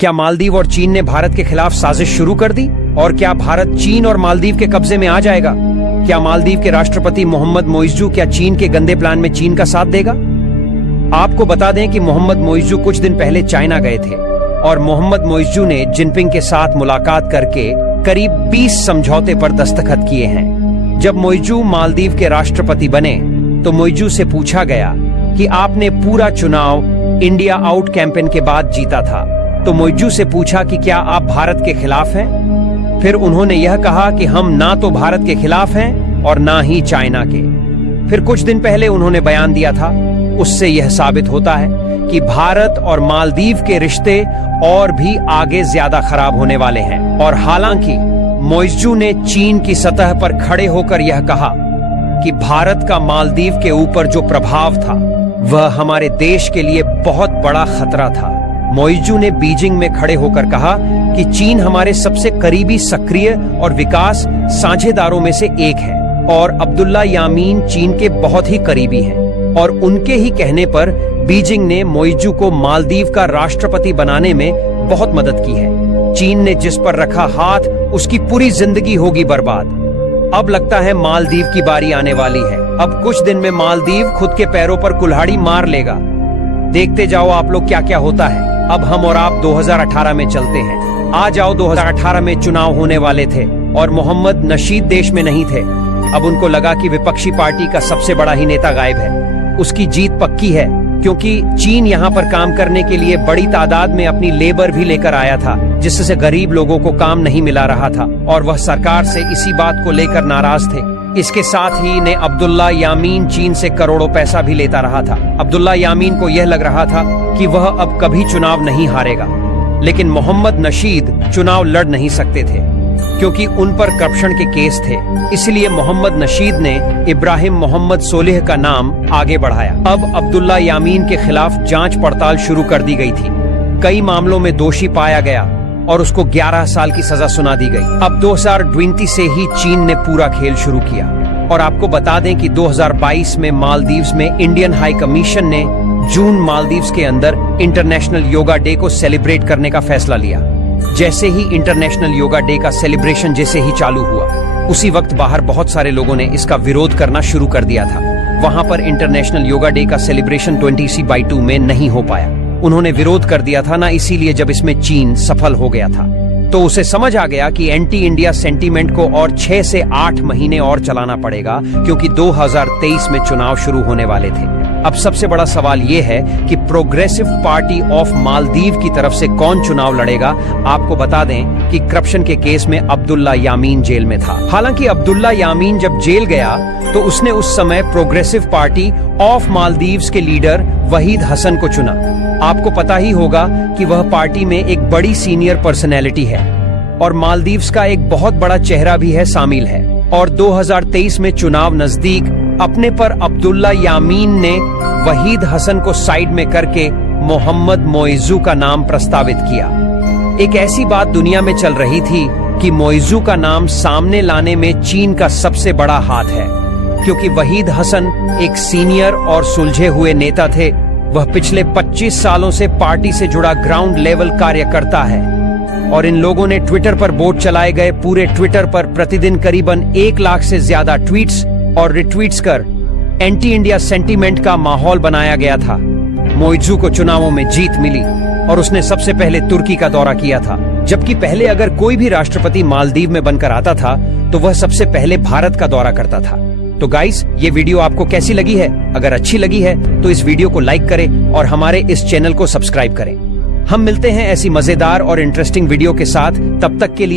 क्या मालदीव और चीन ने भारत के खिलाफ साजिश शुरू कर दी? और क्या भारत चीन और मालदीव के कब्जे में आ जाएगा? क्या मालदीव के राष्ट्रपति मोहम्मद मोइज़ू क्या चीन के गंदे प्लान में चीन का साथ देगा? आपको बता दें कि मोहम्मद मोइज़ू कुछ दिन पहले चाइना गए थे और मोहम्मद मोइज़ू ने जिनपिंग के साथ मुलाकात करके करीब 20 समझौते पर दस्तखत किए हैं। जब मोइज़ू मालदीव के राष्ट्रपति बने तो मोइज़ू से पूछा गया कि आपने पूरा चुनाव इंडिया आउट कैंपेन के बाद जीता था, तो मोइज़ू से पूछा कि क्या आप भारत के खिलाफ हैं? फिर उन्होंने यह कहा कि हम ना तो भारत के खिलाफ हैं और ना ही चाइना के। फिर कुछ दिन पहले उन्होंने बयान दिया था, उससे यह साबित होता है कि भारत और मालदीव के रिश्ते और भी आगे ज्यादा खराब होने वाले हैं। और हालांकि मोइज़ू ने चीन की सतह पर खड़े होकर यह कहा कि भारत का मालदीव के ऊपर जो प्रभाव था वह हमारे देश के लिए बहुत बड़ा खतरा था। मोइज़ू ने बीजिंग में खड़े होकर कहा कि चीन हमारे सबसे करीबी, सक्रिय और विकास साझेदारों में से एक है और अब्दुल्ला यामीन चीन के बहुत ही करीबी हैं और उनके ही कहने पर बीजिंग ने मोइज़ू को मालदीव का राष्ट्रपति बनाने में बहुत मदद की है। चीन ने जिस पर रखा हाथ उसकी पूरी जिंदगी होगी बर्बाद। अब लगता है मालदीव की बारी आने वाली है। अब कुछ दिन में मालदीव खुद के पैरों पर कुल्हाड़ी मार लेगा। देखते जाओ आप लोग क्या क्या होता है। अब हम और आप 2018 में चलते हैं। आ जाओ, 2018 में चुनाव होने वाले थे और मोहम्मद नशीद देश में नहीं थे। अब उनको लगा कि विपक्षी पार्टी का सबसे बड़ा ही नेता गायब है, उसकी जीत पक्की है, क्योंकि चीन यहाँ पर काम करने के लिए बड़ी तादाद में अपनी लेबर भी लेकर आया था, जिससे गरीब लोगों को काम नहीं मिला रहा था और वह सरकार से इसी बात को लेकर नाराज थे। इसके साथ ही ने अब्दुल्ला यामीन चीन से करोड़ों पैसा भी लेता रहा था। अब्दुल्ला यामीन को यह लग रहा था कि वह अब कभी चुनाव नहीं हारेगा, लेकिन मोहम्मद नशीद चुनाव लड़ नहीं सकते थे क्योंकि उन पर करप्शन के केस थे। इसलिए मोहम्मद नशीद ने इब्राहिम मोहम्मद सोलिह का नाम आगे बढ़ाया। अब अब्दुल्ला यामीन के खिलाफ जांच पड़ताल शुरू कर दी गई थी। कई मामलों में दोषी पाया गया और उसको 11 साल की सजा सुना दी गई। अब 2020 से ही चीन ने पूरा खेल शुरू किया और आपको बता दें कि 2022 में मालदीव्स में इंडियन हाई कमीशन ने जून मालदीव्स के अंदर इंटरनेशनल योगा डे को सेलिब्रेट करने का फैसला लिया। जैसे ही इंटरनेशनल योगा डे का सेलिब्रेशन जैसे ही चालू हुआ, उसी वक्त बाहर बहुत सारे लोगों ने इसका विरोध करना शुरू कर दिया था। वहां पर इंटरनेशनल योगा डे का सेलिब्रेशन 20C/2 में नहीं हो पाया। उन्होंने विरोध कर दिया था ना, इसीलिए जब इसमें चीन सफल हो गया था तो उसे समझ आ गया कि एंटी इंडिया सेंटीमेंट को और 6 से 8 महीने और चलाना पड़ेगा, क्योंकि 2023 में चुनाव शुरू होने वाले थे। अब सबसे बड़ा सवाल यह है कि प्रोग्रेसिव पार्टी ऑफ मालदीव की तरफ से कौन चुनाव लड़ेगा। आपको बता दें कि करप्शन के केस में अब्दुल्ला यामीन जेल में था। हालांकि अब्दुल्ला यामीन जब जेल गया तो उसने उस समय प्रोग्रेसिव पार्टी ऑफ मालदीव्स के लीडर वहीद हसन को चुना। आपको पता ही होगा कि वह पार्टी में एक बड़ी सीनियर पर्सनैलिटी है और मालदीव्स का एक बहुत बड़ा चेहरा भी है, शामिल है। और 2023 में चुनाव नजदीक अपने पर अब्दुल्ला यामीन ने वहीद हसन को साइड में करके मोहम्मद मोइज़ू का नाम प्रस्तावित किया। एक ऐसी बात दुनिया में चल रही थी कि मोइज़ू का नाम सामने लाने में चीन का सबसे बड़ा हाथ है, क्योंकि वहीद हसन एक सीनियर और सुलझे हुए नेता थे। वह पिछले 25 सालों से पार्टी से जुड़ा ग्राउंड लेवल कार्यकर्ता है और इन लोगों ने ट्विटर पर वोट चलाए गए पूरे ट्विटर पर प्रतिदिन करीबन 1 लाख से ज्यादा ट्वीट्स और रिट्वीट्स कर एंटी इंडिया सेंटीमेंट का माहौल बनाया गया था। मोइज़ू को चुनावों में जीत मिली और उसने सबसे पहले तुर्की का दौरा किया था, जबकि पहले अगर कोई भी राष्ट्रपति मालदीव में बनकर आता था तो वह सबसे पहले भारत का दौरा करता था। तो गाइस, ये वीडियो आपको कैसी लगी है? अगर अच्छी लगी है तो इस वीडियो को लाइक करें और हमारे इस चैनल को सब्सक्राइब करें। हम मिलते हैं ऐसी मजेदार और इंटरेस्टिंग वीडियो के साथ। तब तक के लिए